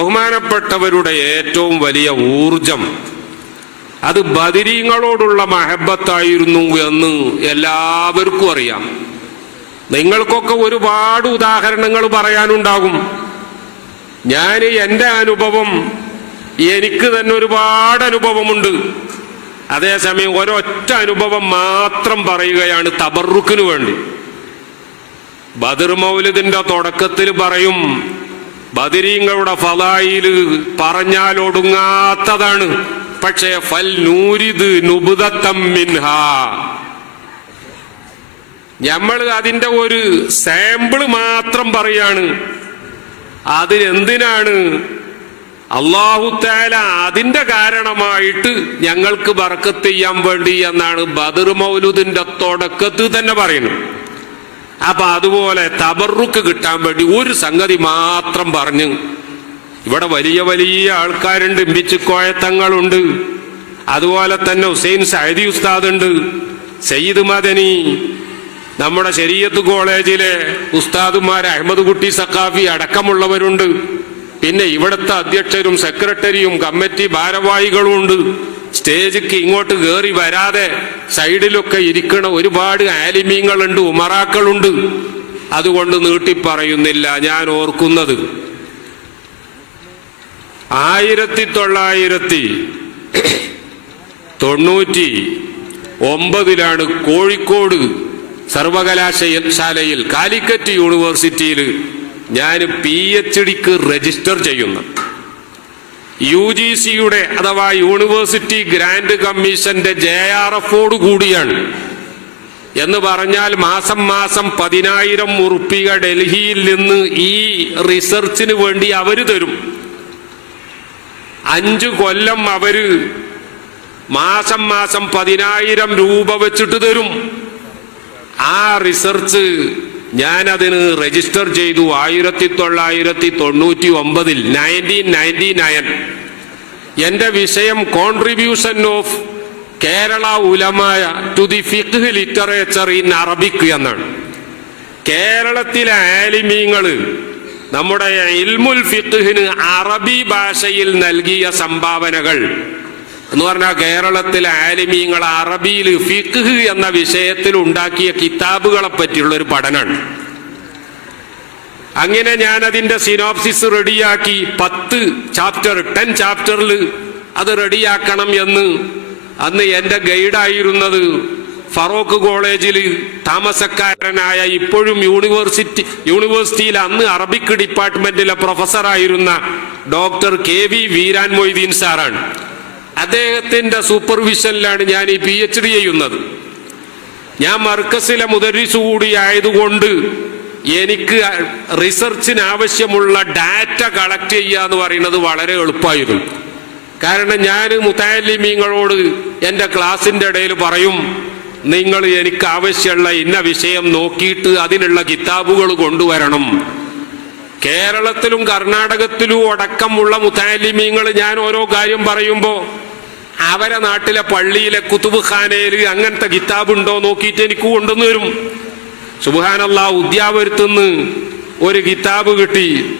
ബഹുമാനപ്പെട്ടവരുടെ ഏറ്റവും വലിയ ഊർജം. അത് ബദിരീങ്ങളോടുള്ള മഹബത്തായിരുന്നു എന്ന് എല്ലാവർക്കും അറിയാം. നിങ്ങൾക്കൊക്കെ ഒരുപാട് ഉദാഹരണങ്ങൾ പറയാനുണ്ടാകും. ഞാൻ എന്റെ അനുഭവം എനിക്ക് തന്നെ ഒരുപാട് അനുഭവമുണ്ട്. അതേസമയം ഒരൊറ്റ അനുഭവം മാത്രം പറയുകയാണ് തബറുക്കിനു വേണ്ടി. ബദർ മൗലിദിന്റെ തുടക്കത്തിൽ പറയും ബദരീങ്ങളുടെ ഫലായിൽ പറഞ്ഞാൽ ഒടുങ്ങാത്തതാണ് പക്ഷേ ഫൽ നൂരിത് നുബുദത്തം മിൻഹ. നമ്മൾ അതിന്റെ ഒരു സാമ്പിൾ മാത്രം പറയാണ്. അതിനെന്തിനാണ്? അള്ളാഹുത്താല അതിന്റെ കാരണമായിട്ട് ഞങ്ങൾക്ക് ബർക്കത്ത് ചെയ്യാൻ വേണ്ടി എന്നാണ് ബദർ മൗലുദിന്റെ തുടക്കത്തിൽ തന്നെ പറയുന്നത്. അപ്പൊ അതുപോലെ തബറുക്ക് കിട്ടാൻ വേണ്ടി ഒരു സംഗതി മാത്രം പറഞ്ഞു. ഇവിടെ വലിയ വലിയ ആൾക്കാരുണ്ട് ബിച്ചുക്കോയത്തങ്ങളുണ്ട് അതുപോലെ തന്നെ ഹുസൈൻ സൈദി ഉസ്താദ് ഉണ്ട് സയ്യിദ് മദനി. നമ്മുടെ ശരീഅത്ത് കോളേജിലെ ഉസ്താദുമാർ അഹമ്മദ് കുട്ടി സക്കാഫി അടക്കമുള്ളവരുണ്ട്. പിന്നെ ഇവിടുത്തെ അധ്യക്ഷരും സെക്രട്ടറിയും കമ്മിറ്റി ഭാരവാഹികളും ഉണ്ട് സ്റ്റേജിക്ക് ഇങ്ങോട്ട് കയറി വരാതെ സൈഡിലൊക്കെ ഇരിക്കണ ഒരുപാട് ആലിമീങ്ങളുണ്ട് ഉമറാക്കളുണ്ട്. അതുകൊണ്ട് നീട്ടിപ്പറയുന്നില്ല ഞാൻ ഓർക്കുന്നത്. ആയിരത്തി തൊള്ളായിരത്തി തൊണ്ണൂറ്റി ഒമ്പതിലാണ് കോഴിക്കോട് സർവകലാശാലയിൽ കാലിക്കറ്റ് യൂണിവേഴ്സിറ്റിയിൽ ഞാൻ പി എച്ച് ഡിക്ക് രജിസ്റ്റർ ചെയ്യുന്നു യു ജി സിയുടെ അഥവാ യൂണിവേഴ്സിറ്റി ഗ്രാൻഡ് കമ്മീഷന്റെ ജെ ആർ എഫോട് കൂടിയാണ്. എന്ന് പറഞ്ഞാൽ മാസം മാസം പതിനായിരം ഉറുപ്പിക ഡൽഹിയിൽ നിന്ന് ഈ റിസർച്ചിന് വേണ്ടി അവർ തരും. അഞ്ചു കൊല്ലം അവർ മാസം മാസം പതിനായിരം രൂപ വെച്ചിട്ട് തരും. ആ റിസർച്ച് ഞാൻ രജിസ്റ്റർ ചെയ്തു ആയിരത്തി തൊള്ളായിരത്തി തൊണ്ണൂറ്റി ഒമ്പതിൽ നയന്റീൻ നയന്റി നയൻ എന്റെ വിഷയം കോൺട്രിബ്യൂഷൻ ഓഫ് കേരള ഉലമായ ടു ദി ഫിഖ് ലിറ്ററേച്ചർ ഇൻ അറബിക് എന്നാണ്. കേരളത്തിലെ ആലിമീങ്ങൾ നമ്മുടെ ഇൽമുൽ ഫിഖിന് അറബി ഭാഷയിൽ നൽകിയ സംഭാവനകൾ എന്ന് പറഞ്ഞാൽ കേരളത്തിലെ ആലിമീങ്ങൾ അറബിയിൽ ഫിഖ് എന്ന വിഷയത്തിൽ ഉണ്ടാക്കിയ കിതാബുകളെ പറ്റിയുള്ള ഒരു പഠനമാണ് അങ്ങനെ ഞാൻ അതിന്റെ സിനോപ്സിസ് റെഡിയാക്കി പത്ത് ചാപ്റ്റർ ടെൻ ചാപ്റ്ററിൽ അത് റെഡിയാക്കണം എന്ന് അന്ന് എന്റെ ഗൈഡായിരുന്നത് ഫറോക്ക് കോളേജിൽ താമസക്കാരനായ ഇപ്പോഴും യൂണിവേഴ്സിറ്റി യൂണിവേഴ്സിറ്റിയിൽ അന്ന് അറബിക് ഡിപ്പാർട്ട്മെന്റിലെ പ്രൊഫസറായിരുന്ന doctor K V Veeran Moideen സാറാണ്. അദ്ദേഹത്തിന്റെ സൂപ്പർവിഷനിലാണ് ഞാൻ ഈ പി എച്ച് ഡി ചെയ്യുന്നത്. ഞാൻ മർക്കസിലെ മുദരിസ് കൂടി ആയതുകൊണ്ട് എനിക്ക് റിസർച്ചിന് ആവശ്യമുള്ള ഡാറ്റ കളക്ട് ചെയ്യുക എന്ന് പറയുന്നത് വളരെ എളുപ്പമായിരുന്നു കാരണം ഞാൻ മുത്താലിമീങ്ങളോട് എന്റെ ക്ലാസിന്റെ ഇടയിൽ പറയും നിങ്ങൾ എനിക്ക് ആവശ്യമുള്ള ഇന്ന വിഷയം നോക്കിയിട്ട് അതിനുള്ള കിതാബുകൾ കൊണ്ടുവരണം. കേരളത്തിലും കർണാടകത്തിലും അടക്കമുള്ള മുത്താലിമീങ്ങൾ ഞാൻ ഓരോ കാര്യം പറയുമ്പോൾ അവരെ നാട്ടിലെ പള്ളിയിലെ കുത്തുബ് ഖാനയിൽ അങ്ങനത്തെ കിതാബുണ്ടോ നോക്കിയിട്ട് എനിക്ക് കൊണ്ടുവന്നു വരും സുബാനല്ല ഉദ്യാപുരത്തുനിന്ന് ഒരു കിതാബ് കിട്ടി.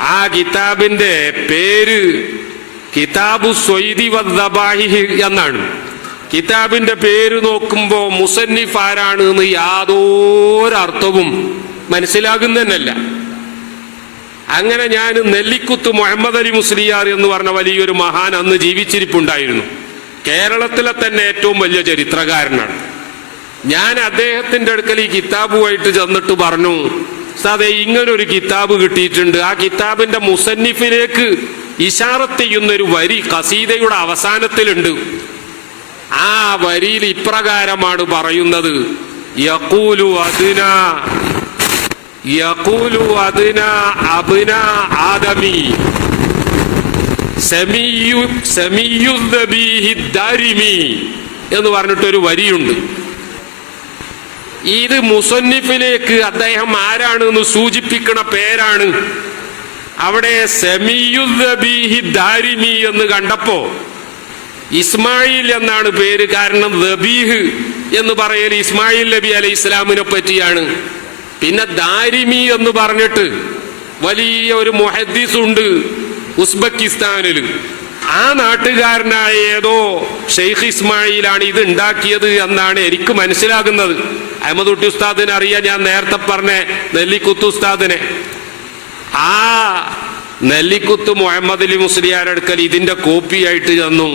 ആ കിതാബിന്റെ പേര് കിതാബു സ്വൈദി വദ്ദബാഹി എന്നാണ്. കിതാബിന്റെ പേര് നോക്കുമ്പോ മുസന്നിഫ് ആരാണ് എന്ന് യാതൊരർത്ഥവും മനസ്സിലാകുന്നതന്നല്ല. അങ്ങനെ ഞാൻ നെല്ലിക്കുത്ത് മുഹമ്മദ് അലി മുസ്ലിയാർ എന്ന് പറഞ്ഞ വലിയൊരു മഹാൻ അന്ന് ജീവിച്ചിരിപ്പുണ്ടായിരുന്നു. കേരളത്തിലെ തന്നെ ഏറ്റവും വലിയ ചരിത്രകാരനാണ്. ഞാൻ അദ്ദേഹത്തിന്റെ അടുക്കൽ ഈ കിതാബുമായിട്ട് ചെന്നിട്ട് പറഞ്ഞു സാതെ ഇങ്ങനൊരു കിതാബ് കിട്ടിയിട്ടുണ്ട്. ആ കിതാബിന്റെ മുസന്നിഫിലേക്ക് ഇഷാറത്ത് ചെയ്യുന്ന ഒരു വരി കസീദയുടെ അവസാനത്തിലുണ്ട്. ആ വരിയിൽ ഇപ്രകാരമാണ് പറയുന്നത്. യഖൂലു അതിന യഖൂലു അതിന അബിന ആദമി സമീയു സമീയു ദബീഹി ദാരിമി എന്ന് പറഞ്ഞിട്ടൊരു വരിയുണ്ട്. ഇത് മുസന്നിഫിലേക്ക് അദ്ദേഹം ആരാണ് എന്ന് സൂചിപ്പിക്കുന്ന പേരാണ്. അവിടെ ദാരിമി എന്ന് കണ്ടപ്പോ ഇസ്മായിൽ എന്നാണ് പേര്. കാരണം ദബീഹ് എന്ന് പറയൽ ഇസ്മായിൽ നബി അലൈഹി ഇസ്ലാമിനെ പറ്റിയാണ്. പിന്നെ ദാരിമി എന്ന് പറഞ്ഞിട്ട് വലിയ ഒരു മൊഹദ്ദീസ് ഉണ്ട് ഉസ്ബെക്കിസ്ഥാനിൽ ആ നാട്ടുകാരനായ ഏതോ ഷെയ്ഖ് ഇസ്മായിലാണ് ഇത് ഉണ്ടാക്കിയത് എന്നാണ് എനിക്ക് മനസ്സിലാകുന്നത്. അഹമ്മദ് കുട്ടി ഉസ്താദിനെ അറിയാൻ ഞാൻ നേരത്തെ പറഞ്ഞ നെല്ലിക്കുത്ത് ഉസ്താദിനെ. ആ നെല്ലിക്കുത്ത് മുഹമ്മദ് അലി മുസ്ലിയാരടുക്കൽ ഇതിന്റെ കോപ്പി ആയിട്ട് തന്നു.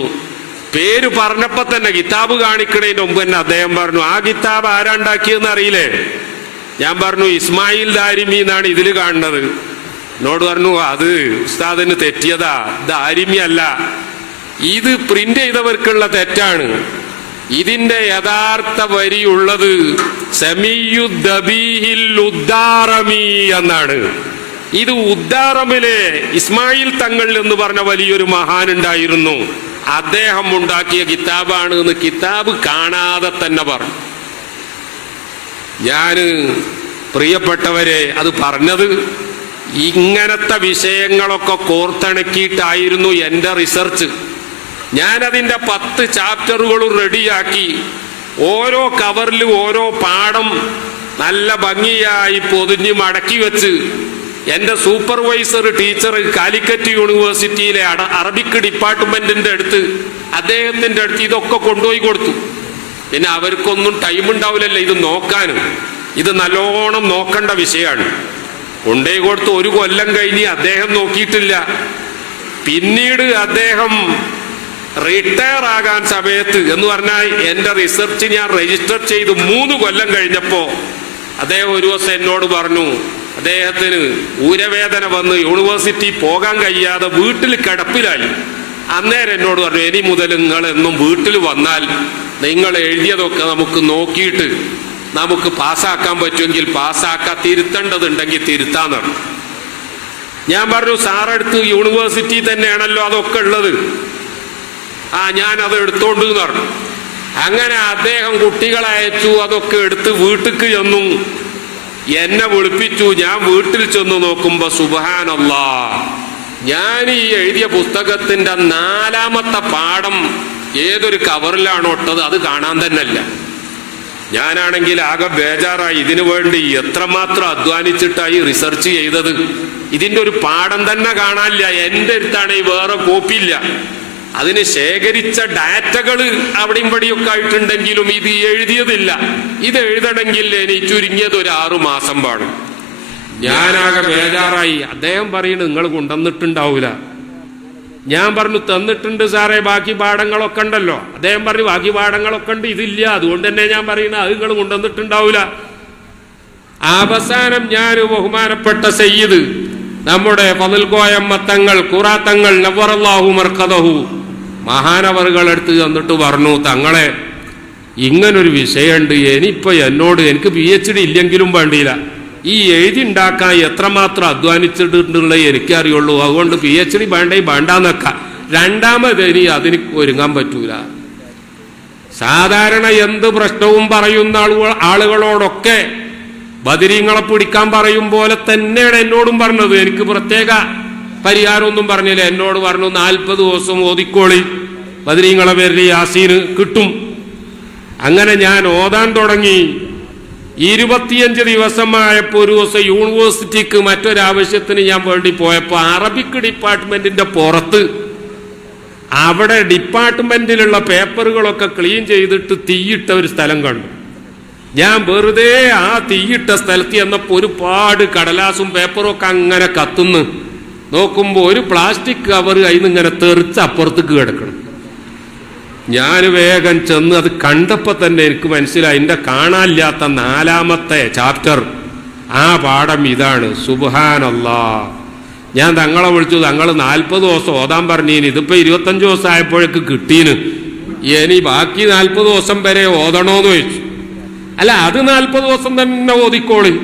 പേര് പറഞ്ഞപ്പോ തന്നെ കിതാബ് കാണിക്കണതിന് മുമ്പ് തന്നെ അദ്ദേഹം പറഞ്ഞു ആ കിതാബ് ആരാ ഉണ്ടാക്കിയെന്ന് അറിയില്ലേ? ഞാൻ പറഞ്ഞു ഇസ്മായിൽ ദാരിമി എന്നാണ് ഇതിൽ കാണുന്നത്. എന്നോട് പറഞ്ഞു അത് ഉസ്താദിന് തെറ്റിയതാ ഇത് ആരിമ്യല്ല. ഇത് പ്രിന്റ് ചെയ്തവർക്കുള്ള തെറ്റാണ്. ഇതിന്റെ യഥാർത്ഥ വരിയുള്ളത് ഉള്ളത് എന്നാണ്. ഇത് ഉദ്ദാറമിലെ ഇസ്മായിൽ തങ്ങൾ എന്ന് പറഞ്ഞ വലിയൊരു മഹാൻ ഉണ്ടായിരുന്നു. അദ്ദേഹം ഉണ്ടാക്കിയ കിതാബാണ് എന്ന് കിതാബ് കാണാതെ തന്നെ പറഞ്ഞു. ഞാൻ പ്രിയപ്പെട്ടവരെ അത് പറഞ്ഞത് ഇങ്ങനത്തെ വിഷയങ്ങളൊക്കെ കോർത്തിണക്കിയിട്ടായിരുന്നു എന്റെ റിസർച്ച്. ഞാനതിന്റെ പത്ത് ചാപ്റ്ററുകളും റെഡിയാക്കി. ഓരോ കവറിലും ഓരോ പാഠം നല്ല ഭംഗിയായി പൊതിഞ്ഞ് മടക്കി വെച്ച് എന്റെ സൂപ്പർവൈസർ ടീച്ചർ കാലിക്കറ്റ് യൂണിവേഴ്സിറ്റിയിലെ അറബിക് ഡിപ്പാർട്ട്മെന്റിന്റെ അടുത്ത് അദ്ദേഹത്തിന്റെ അടുത്ത് ഇതൊക്കെ കൊണ്ടുപോയി കൊടുത്തു. പിന്നെ അവർക്കൊന്നും ടൈം ഉണ്ടാവില്ലല്ലോ ഇത് നോക്കാനും. ഇത് നല്ലോണം നോക്കേണ്ട വിഷയമാണ്. കൊണ്ടേ കൊടുത്ത് ഒരു കൊല്ലം കഴിഞ്ഞ് അദ്ദേഹം നോക്കിയിട്ടില്ല. പിന്നീട് അദ്ദേഹം റിട്ടയർ ആകാൻ സമയത്ത് എന്ന് പറഞ്ഞാൽ എന്റെ റിസർച്ച് ഞാൻ രജിസ്റ്റർ ചെയ്ത് മൂന്ന് കൊല്ലം കഴിഞ്ഞപ്പോൾ അദ്ദേഹം ഒരു ദിവസം എന്നോട് പറഞ്ഞു അദ്ദേഹത്തിന് ഊരവേദന വന്ന് യൂണിവേഴ്സിറ്റി പോകാൻ കഴിയാതെ വീട്ടിൽ കിടപ്പിലായി. അന്നേരം എന്നോട് പറഞ്ഞു ഇനി മുതൽ നിങ്ങൾ എന്നും വീട്ടിൽ വന്നാൽ നിങ്ങൾ എഴുതിയതൊക്കെ നമുക്ക് നോക്കിയിട്ട് നമുക്ക് പാസ്സാക്കാൻ പറ്റുമെങ്കിൽ പാസ്സാക്കാൻ തിരുത്തേണ്ടതുണ്ടെങ്കിൽ തിരുത്താന്ന് പറഞ്ഞു ഞാൻ പറഞ്ഞു സാറെടുത്ത് യൂണിവേഴ്സിറ്റി തന്നെയാണല്ലോ അതൊക്കെ ഉള്ളത്. ആ ഞാൻ അത് എടുത്തോണ്ട് എന്ന് പറഞ്ഞു. അങ്ങനെ അദ്ദേഹം കുട്ടികളെ അയച്ചു അതൊക്കെ എടുത്ത് വീട്ടിക്ക് ചെന്നു. എന്നെ വിളിപ്പിച്ചു ഞാൻ വീട്ടിൽ ചെന്ന് നോക്കുമ്പോ സുബാനല്ല ഞാൻ ഈ എഴുതിയ പുസ്തകത്തിന്റെ നാലാമത്തെ പാഠം ഏതൊരു കവറിലാണോ ഇട്ടത് അത് കാണാൻ തന്നെയല്ല. ഞാനാണെങ്കിൽ ആകെ ബേജാറായി. ഇതിനു വേണ്ടി എത്രമാത്രം അധ്വാനിച്ചിട്ടായി റിസർച്ച് ചെയ്തത്. ഇതിന്റെ ഒരു പാഠം തന്നെ കാണാനില്ല. എന്റെ അടുത്താണെങ്കിൽ വേറെ കോപ്പിയില്ല അതിന് ശേഖരിച്ച ഡാറ്റകൾ അവിടെയും ഇവിടെയൊക്കെ ആയിട്ടുണ്ടെങ്കിലും ഇത് എഴുതിയതില്ല. ഇത് എഴുതണമെങ്കിൽ എനിക്ക് ചുരുങ്ങിയത് ഒരു ആറു മാസം പാടും. ഞാനാകെ ബേജാറായി. അദ്ദേഹം പറയുന്നത് നിങ്ങൾ കൊണ്ടുവന്നിട്ടുണ്ടാവൂല. ഞാൻ പറഞ്ഞു തന്നിട്ടുണ്ട് സാറേ ബാക്കി പാഠങ്ങളൊക്കെ ഉണ്ടല്ലോ. അദ്ദേഹം പറഞ്ഞു ബാക്കി പാഠങ്ങളൊക്കെ ഉണ്ട് ഇതില്ല. അതുകൊണ്ട് തന്നെ ഞാൻ പറയുന്നത് അത് നിങ്ങൾ കൊണ്ടുവന്നിട്ടുണ്ടാവൂല. അവസാനം ഞാൻ ബഹുമാനപ്പെട്ട സയ്യിദ് നമ്മുടെ പതിൽകോയമ്മത്തങ്ങൾ കുറാത്തങ്ങൾ നവറല്ലാഹു മർക്കതഹു മഹാനവറുകൾ എടുത്ത് തന്നിട്ട് പറഞ്ഞു തങ്ങളെ ഇങ്ങനൊരു വിഷയമുണ്ട്. ഇനിയിപ്പോൾ എന്നോട് എനിക്ക് പി എച്ച് ഡി ഇല്ലെങ്കിലും വേണ്ടിയില്ല. ഈ എഴുതി ഉണ്ടാക്കാൻ എത്രമാത്രം അധ്വാനിച്ചിട്ടുള്ളത് എനിക്കറിയുള്ളൂ. അതുകൊണ്ട് പി എച്ച് ഡി വേണ്ടേ വേണ്ടാന്നൊക്കെ. രണ്ടാമത് ഇനി അതിന് ഒരുങ്ങാൻ പറ്റൂല. സാധാരണ എന്ത് പ്രശ്നവും പറയുന്ന ആളുകൾ ആളുകളോടൊക്കെ ബദിരീങ്ങളെ പിടിക്കാൻ പറയും പോലെ തന്നെയാണ് എന്നോടും പറഞ്ഞത്. എനിക്ക് പ്രത്യേക പരിഹാരമൊന്നും പറഞ്ഞില്ല. എന്നോട് പറഞ്ഞു നാൽപ്പത് ദിവസം ഓതിക്കോളി. ബദിരീങ്ങളെ പേരിൽ യാസീന് കിട്ടും. അങ്ങനെ ഞാൻ ഓതാൻ തുടങ്ങി. ഇരുപത്തിയഞ്ച് ദിവസമായപ്പോൾ ഒരു ദിവസം യൂണിവേഴ്സിറ്റിക്ക് മറ്റൊരാവശ്യത്തിന് ഞാൻ വേണ്ടി പോയപ്പോൾ അറബിക് ഡിപ്പാർട്ട്മെന്റിന്റെ പുറത്ത് അവിടെ ഡിപ്പാർട്ട്മെന്റിലുള്ള പേപ്പറുകളൊക്കെ ക്ലീൻ ചെയ്തിട്ട് തീയിട്ട ഒരു സ്ഥലം കണ്ടു. ഞാൻ വെറുതെ ആ തീയിട്ട സ്ഥലത്ത് ചെന്നപ്പോൾ ഒരുപാട് കടലാസും പേപ്പറും ഒക്കെ അങ്ങനെ കത്തുന്നു. നോക്കുമ്പോൾ ഒരു പ്ലാസ്റ്റിക് കവർ അതിന് ഇങ്ങനെ തെറിച്ച് അപ്പുറത്തേക്ക് കിടക്കണം. ഞാൻ വേഗം ചെന്ന് അത് കണ്ടപ്പോൾ തന്നെ എനിക്ക് മനസ്സിലായി. എന്റെ കാണാനില്ലാത്ത നാലാമത്തെ ചാപ്റ്റർ ആ പാഠം ഇതാണ്. സുബാനല്ലാ ഞാൻ തങ്ങളെ വിളിച്ചു. തങ്ങൾ നാൽപ്പത് ദിവസം ഓതാൻ പറഞ്ഞീന് ഇതിപ്പോൾ ഇരുപത്തഞ്ച് ദിവസം ആയപ്പോഴേക്ക് കിട്ടീന്. ഇനി ബാക്കി നാൽപ്പത് ദിവസം വരെ ഓതണോന്ന് ചോദിച്ചു. അല്ല അത് നാൽപ്പത് ദിവസം തന്നെ ഓതിക്കോളി.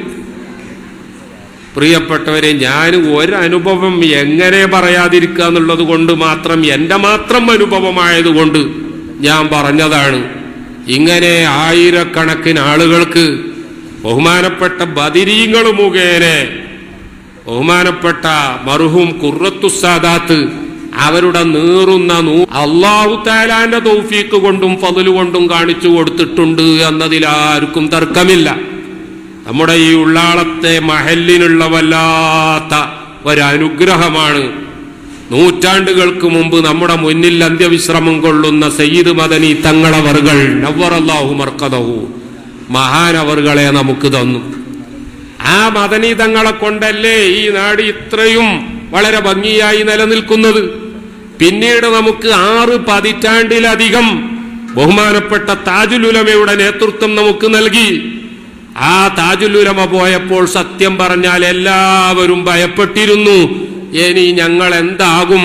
പ്രിയപ്പെട്ടവരെ ഞാൻ ഒരനുഭവം എങ്ങനെ പറയാതിരിക്കുക എന്നുള്ളത് കൊണ്ട് മാത്രം എന്റെ മാത്രം അനുഭവമായതുകൊണ്ട് ഞാൻ പറഞ്ഞതാണ്. ഇങ്ങനെ ആയിരക്കണക്കിന് ആളുകൾക്ക് ബഹുമാനപ്പെട്ട ബദിരീങ്ങൾ മുഖേന ബഹുമാനപ്പെട്ട മറുഹും കുറത്തുസാദാത്ത് അവരുടെ നീറുന്ന നൂ അള്ളാഹു താലാന്റെ തൗഫീക്ക് കൊണ്ടും കൊണ്ടും കാണിച്ചു കൊടുത്തിട്ടുണ്ട് എന്നതിൽ ആർക്കും തർക്കമില്ല. നമ്മുടെ ഈ ഉള്ളാളത്തെ മഹലിനുള്ള വല്ലാത്ത ഒരനുഗ്രഹമാണ് നൂറ്റാണ്ടുകൾക്ക് മുമ്പ് നമ്മുടെ മുന്നിൽ അന്ത്യവിശ്രമം കൊള്ളുന്ന സയ്യിദ് മദനി തങ്ങളവറുകൾ നവറല്ലാഹു മർക്കതഹു മഹാനവറുകളെ നമുക്ക് തന്നു. ആ മദനി തങ്ങളെ കൊണ്ടല്ലേ ഈ നാട് ഇത്രയും വളരെ ഭംഗിയായി നിലനിൽക്കുന്നത്? പിന്നീട് നമുക്ക് ആറ് പതിറ്റാണ്ടിലധികം ബഹുമാനപ്പെട്ട താജുലുലമയുടെ നേതൃത്വം നമുക്ക് നൽകി. ആ താജുലുലമ പോയപ്പോൾ സത്യം പറഞ്ഞാൽ എല്ലാവരും ഭയപ്പെട്ടിരുന്നു. ഇനി ഞങ്ങൾ എന്താകും?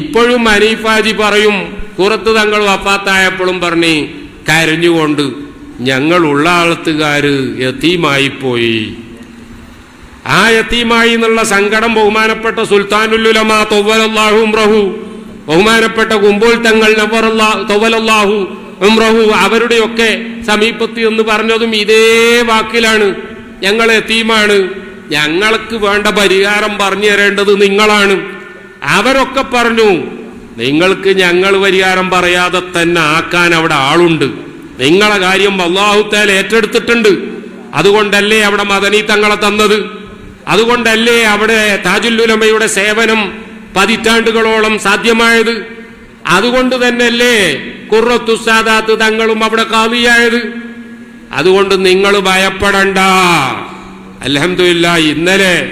ഇപ്പോഴും അനീഫാജി പറയും കുറത്ത് തങ്ങൾ വപ്പാത്തായപ്പോഴും പറഞ്ഞു കരഞ്ഞുകൊണ്ട് ഞങ്ങൾ ഉള്ള ആളത്തുകാര് യത്തീമായി പോയി ആ യത്തീമായി എന്നുള്ള സങ്കടം ബഹുമാനപ്പെട്ട സുൽത്താനുല്ലുലമാ തൊവ്വലല്ലാഹു ഉംറഹു ബഹുമാനപ്പെട്ട കുമ്പോൾ തങ്ങൾ തൊവലല്ലാഹു ഉംറഹു അവരുടെയൊക്കെ സമീപത്ത് എന്ന് പറഞ്ഞതും ഇതേ വാക്കിലാണ്. ഞങ്ങൾ എത്തീമാണ് ഞങ്ങൾക്ക് വേണ്ട പരിഹാരം പറഞ്ഞു തരേണ്ടത് നിങ്ങളാണ്. അവരൊക്കെ പറഞ്ഞു നിങ്ങൾക്ക് ഞങ്ങൾ പരിഹാരം പറയാതെ തന്നെ ആക്കാൻ അവിടെ ആളുണ്ട്. നിങ്ങളെ കാര്യം അള്ളാഹുത്തേൽ ഏറ്റെടുത്തിട്ടുണ്ട്. അതുകൊണ്ടല്ലേ അവിടെ മദനി തങ്ങളെ തന്നത്? അതുകൊണ്ടല്ലേ അവിടെ താജുല്ലുലമയുടെ സേവനം പതിറ്റാണ്ടുകളോളം സാധ്യമായത്? അതുകൊണ്ട് തന്നെയല്ലേ കുറത്തുസാദാത്ത് തങ്ങളും അവിടെ കാവിയായത് അതുകൊണ്ട് നിങ്ങൾ ഭയപ്പെടണ്ട. അലഹമില്ല ഇന്നലെ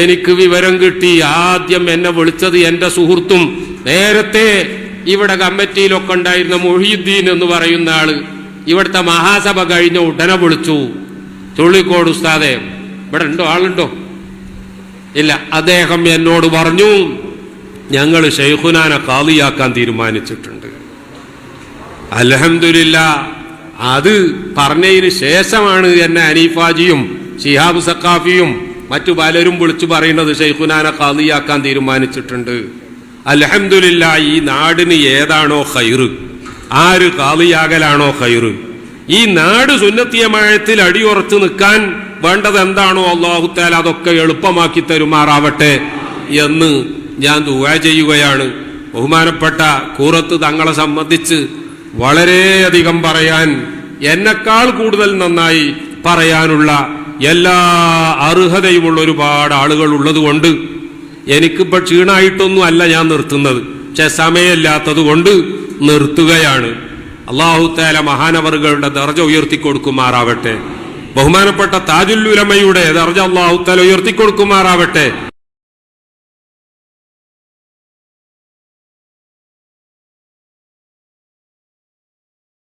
എനിക്ക് വിവരം കിട്ടി. ആദ്യം എന്നെ വിളിച്ചത് എന്റെ സുഹൃത്തും നേരത്തെ ഇവിടെ കമ്മിറ്റിയിലൊക്കെ ഉണ്ടായിരുന്ന മൊഹീദ്ദീൻ എന്ന് പറയുന്ന ആൾ ഇവിടുത്തെ മഹാസഭ കഴിഞ്ഞ ഉടനെ വിളിച്ചു. ചുള്ളിക്കോട് ഉസ്താദെ ഇവിടെ ഉണ്ടോ? ആളുണ്ടോ? ഇല്ല. അദ്ദേഹം എന്നോട് പറഞ്ഞു ഞങ്ങൾ ഷെയ്ഖുനാനെ കാളിയാക്കാൻ തീരുമാനിച്ചിട്ടുണ്ട്. അലഹമില്ല അത് പറഞ്ഞതിന് ശേഷമാണ് എന്നെ അനീഫാജിയും ഷിഹാബ് സക്കാഫിയും മറ്റു പലരും വിളിച്ചു പറയുന്നത് ഷെയ്ഖുനാനെ കാളിയാക്കാൻ തീരുമാനിച്ചിട്ടുണ്ട്. അലഹമില്ല ഈ നാടിന് ഏതാണോ ഖൈറ് ആര് കാളിയാകലാണോ ഖൈറ് ഈ നാട് സുന്നത്തിയമായത്തിൽ അടിയുറച്ചു നിൽക്കാൻ വേണ്ടത് എന്താണോ അള്ളാഹുത്താൽ അതൊക്കെ എളുപ്പമാക്കി തരുമാറാവട്ടെ എന്ന് ഞാൻ ദുവാ ചെയ്യുകയാണ്. ബഹുമാനപ്പെട്ട കൂറത്ത് തങ്ങളെ സംബന്ധിച്ച് വളരെയധികം പറയാൻ എന്നെക്കാൾ കൂടുതൽ നന്നായി പറയാനുള്ള എല്ലാ അർഹതയുമുള്ള ഒരുപാട് ആളുകൾ ഉള്ളതുകൊണ്ട് എനിക്കിപ്പോൾ ക്ഷീണായിട്ടൊന്നും അല്ല ഞാൻ നിർത്തുന്നത്. പക്ഷെ സമയമില്ലാത്തത് കൊണ്ട് നിർത്തുകയാണ്. അള്ളാഹുത്താല മഹാനവറുകളുടെ ദർജ ഉയർത്തിക്കൊടുക്കുമാറാവട്ടെ. ബഹുമാനപ്പെട്ട താജുല്ലുലമയുടെ ദർജ അള്ളാഹുത്താല ഉയർത്തിക്കൊടുക്കുമാറാവട്ടെ.